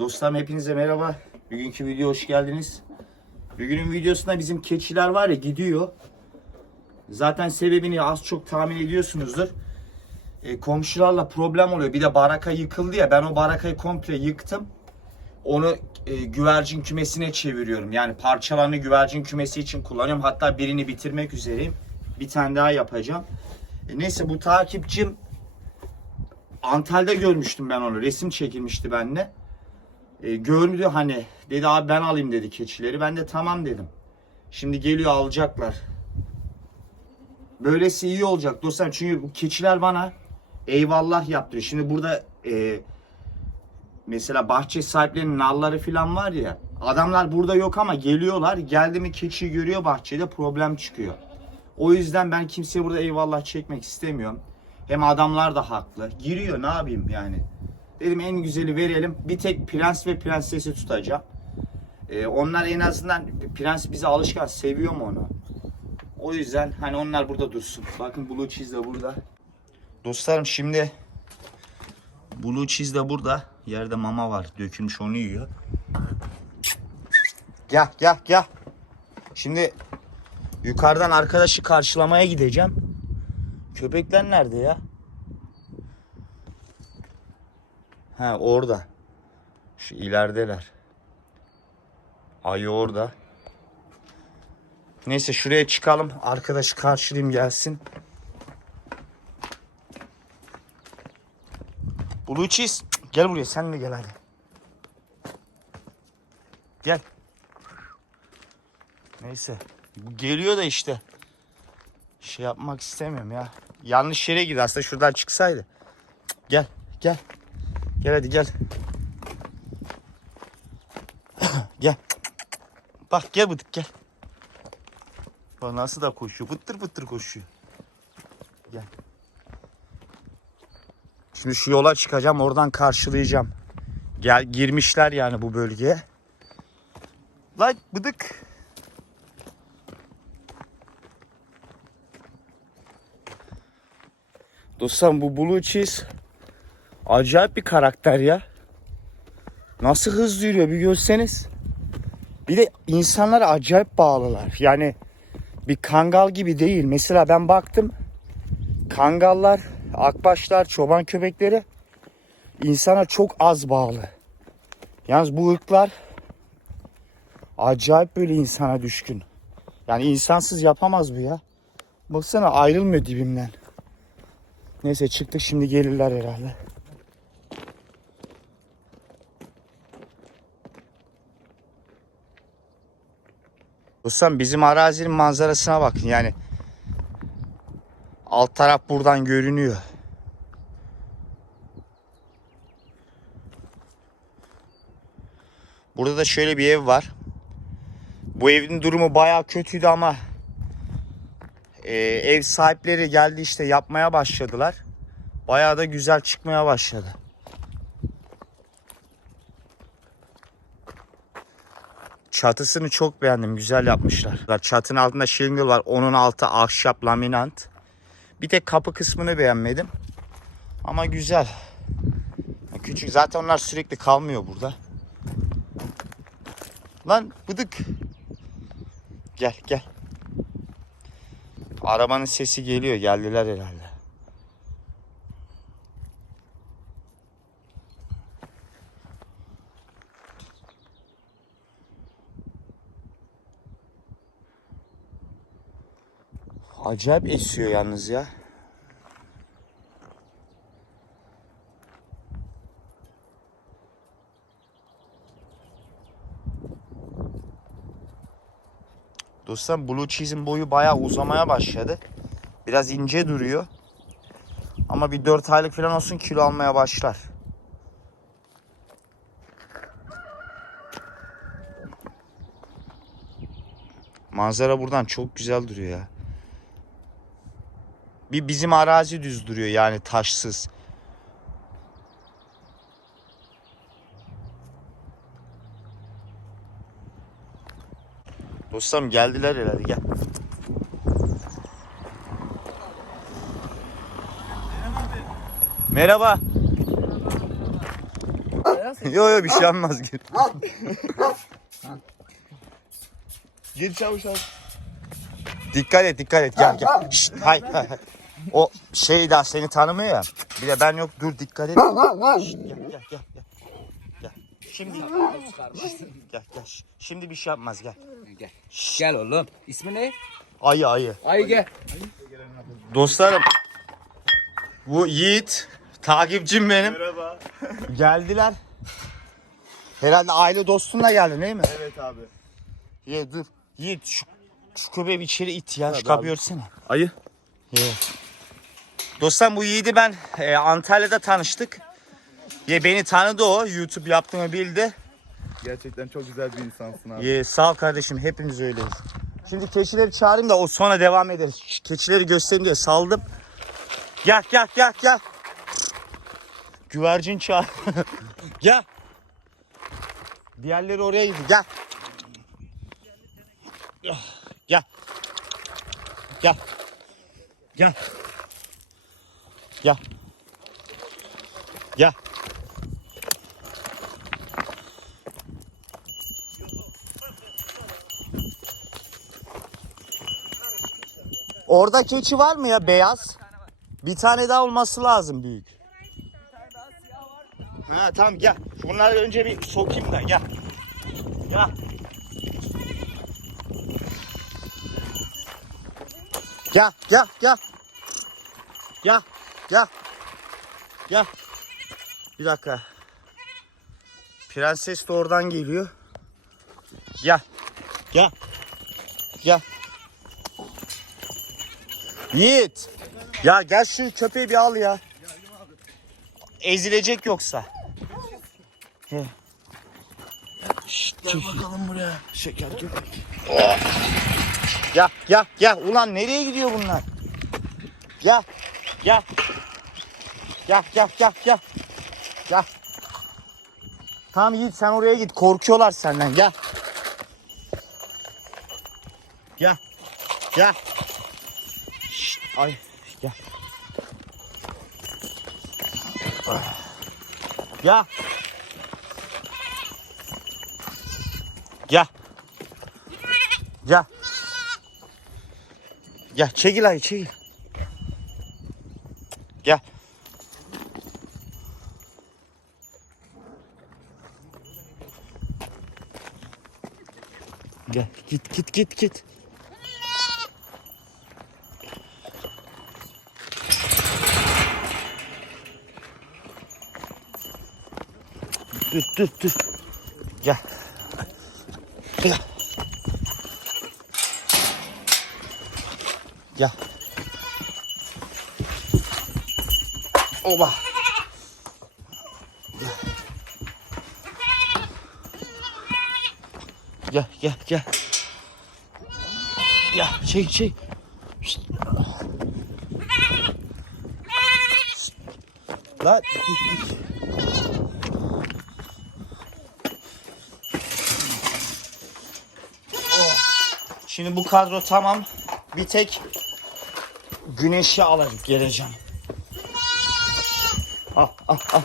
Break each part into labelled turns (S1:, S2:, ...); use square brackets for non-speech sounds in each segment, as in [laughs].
S1: Dostlarım hepinize merhaba. Bugünkü video hoş geldiniz. Bugünün videosunda bizim keçiler var ya gidiyor. Zaten sebebini az çok tahmin ediyorsunuzdur. E, komşularla problem oluyor. Bir de baraka yıkıldı ya ben o barakayı komple yıktım. Onu e, güvercin kümesine çeviriyorum. Yani parçalarını güvercin kümesi için kullanıyorum. Hatta birini bitirmek üzereyim. Bir tane daha yapacağım. E, neyse bu takipçim Antalya'da görmüştüm ben onu. Resim çekilmişti bende. E, gördü hani dedi abi ben alayım dedi keçileri. Ben de tamam dedim. Şimdi geliyor alacaklar. Böylesi iyi olacak dostlar. Çünkü bu keçiler bana eyvallah yaptırıyor. Şimdi burada e, mesela bahçe sahiplerinin nalları falan var ya. Adamlar burada yok ama geliyorlar. Geldi mi keçiyi görüyor bahçede problem çıkıyor. O yüzden ben kimseye burada eyvallah çekmek istemiyorum. Hem adamlar da haklı. Giriyor ne yapayım yani. Dedim en güzeli verelim. Bir tek prens ve prensesi tutacağım. Ee, onlar en azından prens bize alışkan seviyor mu onu? O yüzden hani onlar burada dursun. Bakın Blue Cheese de burada. Dostlarım şimdi Blue Cheese de burada. Yerde mama var. Dökülmüş onu yiyor. Gel gel gel. Şimdi yukarıdan arkadaşı karşılamaya gideceğim. Köpekler nerede ya? Ha orada. Şu ilerideler. Ayı orada. Neyse şuraya çıkalım. Arkadaşı karşılayayım gelsin. Blue. Gel buraya sen de gel hadi. Gel. Neyse. Bu geliyor da işte. Şey yapmak istemiyorum ya. Yanlış yere girdi. Aslında şuradan çıksaydı. Gel. Gel. Gel hadi gel. [clears throat] gel. Bak gel bıdık gel. Bak nasıl da koşuyor. Bıttır bıttır koşuyor. Gel. Şimdi şu yola çıkacağım. Oradan karşılayacağım. Gel girmişler yani bu bölgeye. Lan bıdık. Dostlarım bu Blue Cheese acayip bir karakter ya. Nasıl hızlı yürüyor bir görseniz. Bir de insanlara acayip bağlılar. Yani bir kangal gibi değil. Mesela ben baktım kangallar, akbaşlar, çoban köpekleri insana çok az bağlı. Yalnız bu ırklar acayip böyle insana düşkün. Yani insansız yapamaz bu ya. Baksana ayrılmıyor dibimden. Neyse çıktık şimdi gelirler herhalde. Dostum bizim arazinin manzarasına bakın yani. Alt taraf buradan görünüyor. Burada da şöyle bir ev var. Bu evin durumu bayağı kötüydü ama e, ev sahipleri geldi işte yapmaya başladılar. Bayağı da güzel çıkmaya başladı. Çatısını çok beğendim. Güzel yapmışlar. Çatının altında şingil var. Onun altı ahşap laminant. Bir tek kapı kısmını beğenmedim. Ama güzel. Küçük. Zaten onlar sürekli kalmıyor burada. Lan bıdık. Gel gel. Arabanın sesi geliyor. Geldiler herhalde. Acayip esiyor yalnız ya. Dostlar Blue Cheese'in boyu bayağı uzamaya başladı. Biraz ince duruyor. Ama bir 4 aylık falan olsun kilo almaya başlar. Manzara buradan çok güzel duruyor ya. Bir bizim arazi düz duruyor yani taşsız. Dostlarım geldiler herhalde gel. Merhaba. Yo yo bir şey olmaz gir.
S2: Gir çavuş abi.
S1: Dikkat et dikkat et gel gel. Şşt, hay, hay, hay. O şey daha seni tanımıyor ya. Bir de ben yok dur dikkat et. Şşt, gel gel gel. gel. Gel. Şimdi gel gel. Şimdi bir şey yapmaz gel.
S3: Gel. Gel oğlum. İsmi ne?
S1: Ayı ayı.
S3: Ay gel.
S1: Dostlarım bu Yiğit takipçim benim.
S2: Merhaba.
S1: Geldiler. Herhalde aile dostunla geldin değil mi?
S2: Evet abi.
S1: Ye dur. Yiğit şu, şu köpeği bir içeri it ya. Şu kapıyı örtsene.
S2: Ayı.
S1: Ye. Dostlar bu Yiğit'i ben e, Antalya'da tanıştık. Ye beni tanıdı o. YouTube yaptığımı bildi.
S2: Gerçekten çok güzel bir insansın abi.
S1: Ye sağ ol kardeşim hepimiz öyleyiz. Şimdi keçileri çağırayım da o sonra devam ederiz. Keçileri göstereyim diye saldım. Gel gel gel gel. Güvercin çağır. [laughs] gel. Diğerleri oraya gidiyor. Gel. Gel. Gel. Gel. Gel. Gel. Orada keçi var mı ya beyaz? Bir tane daha olması lazım büyük. Ha tamam gel. Bunları önce bir sokayım da gel. Gel. Gel gel gel. Gel gel. Gel. Bir dakika. Prenses de oradan geliyor. Gel. Gel. Gel. Yiğit. Ya gel şu köpeği bir al ya. Ezilecek yoksa. Gel. Şşt,
S2: Gel bakalım buraya. Şeker köpek.
S1: Gel gel gel. Ulan nereye gidiyor bunlar? Gel. Gel. Gel gel gel gel. Gel. Tamam Yiğit sen oraya git. Korkuyorlar senden. Gel. Gel. Gel. Şşt, ay gel. Gel. Gel. Gel. Gel çekil ay çekil. Gel. Gel git git git git. Dur dur dur. Gel. Gel. Gel. Oba. Gel gel gel. Gel çek çek. Şşt. Şşt. Dur. Oh. Şimdi bu kadro tamam. Bir tek güneşi alıp geleceğim. Al al al.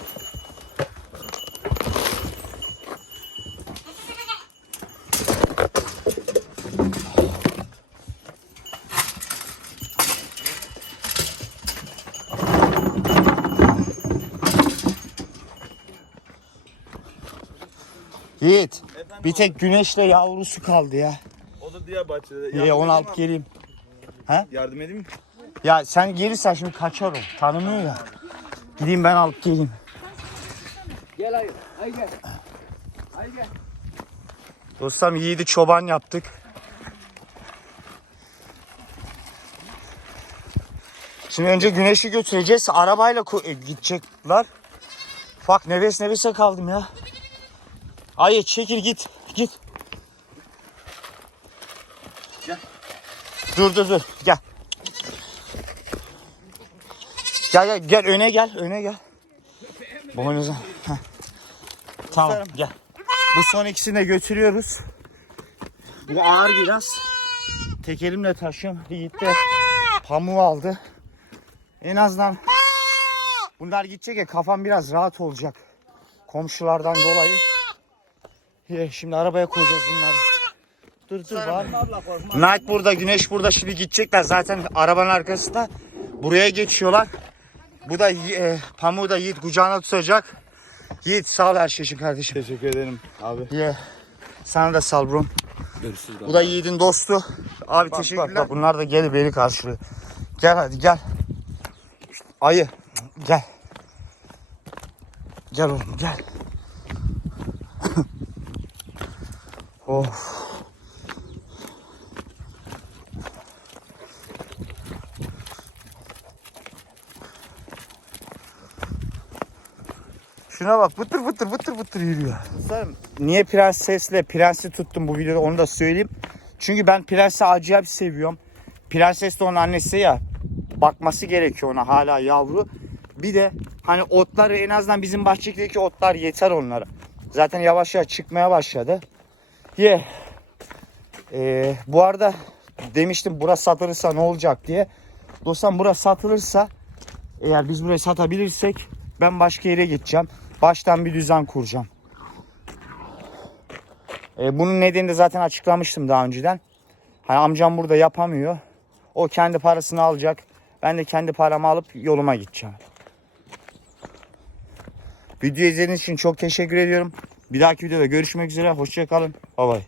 S1: Yiğit, bir tek güneşle yavrusu kaldı ya.
S2: O da Diyarbakır'da.
S1: İyi onu alıp geleyim.
S2: Yardım edeyim mi?
S1: Ya sen gelirsen şimdi kaçar o. Tanımıyor ya. Gideyim ben alıp geleyim.
S3: Gel ay. Ay gel. Ay gel.
S1: Dostum Yiğit'i çoban yaptık. Şimdi önce güneşi götüreceğiz. Arabayla ko- e, gidecekler. Bak nefes nefese kaldım ya. Ayı çekil git. Git.
S2: Gel.
S1: Dur dur dur. Gel. Gel gel gel öne gel öne gel. Boynuza. Heh. Tamam gel. Bu son ikisini de götürüyoruz. Bu ağır biraz. Tek elimle taşıyorum. Yiğit de pamuğu aldı. En azından bunlar gidecek ya kafam biraz rahat olacak. komşulardan dolayı. Ye, şimdi arabaya koyacağız bunları. Dur dur.
S2: Abla korkma.
S1: Night burada, güneş burada. Şimdi gidecekler zaten arabanın arkasında. Buraya geçiyorlar. Bu da e, pamuğu da Yiğit kucağına tutacak. Yiğit sağ ol her şey için kardeşim.
S2: Teşekkür ederim abi.
S1: Ye. Sana da sal bro.
S3: Görüşürüz.
S1: Bu da Yiğit'in dostu. Abi
S2: Bak,
S1: teşekkürler.
S2: bak, bak.
S1: Bunlar da gelip beni karşılıyor. Gel hadi gel. Ayı gel. Gel oğlum gel. Of. Şuna bak bıtır bıtır bıtır bıtır yürüyor. Niye prensesle prensi tuttum bu videoda onu da söyleyeyim. Çünkü ben prensi acayip seviyorum. Prenses de onun annesi ya. Bakması gerekiyor ona hala yavru. Bir de hani otları en azından bizim bahçedeki otlar yeter onlara. Zaten yavaş yavaş çıkmaya başladı. Ye. Ee, bu arada demiştim burası satılırsa ne olacak diye. Dostum burası satılırsa eğer biz burayı satabilirsek ben başka yere gideceğim. Baştan bir düzen kuracağım. Ee, bunun nedenini de zaten açıklamıştım daha önceden. Hani amcam burada yapamıyor. O kendi parasını alacak. Ben de kendi paramı alıp yoluma gideceğim. Video izlediğiniz için çok teşekkür ediyorum. Bir dahaki videoda görüşmek üzere. Hoşçakalın. Bye bye.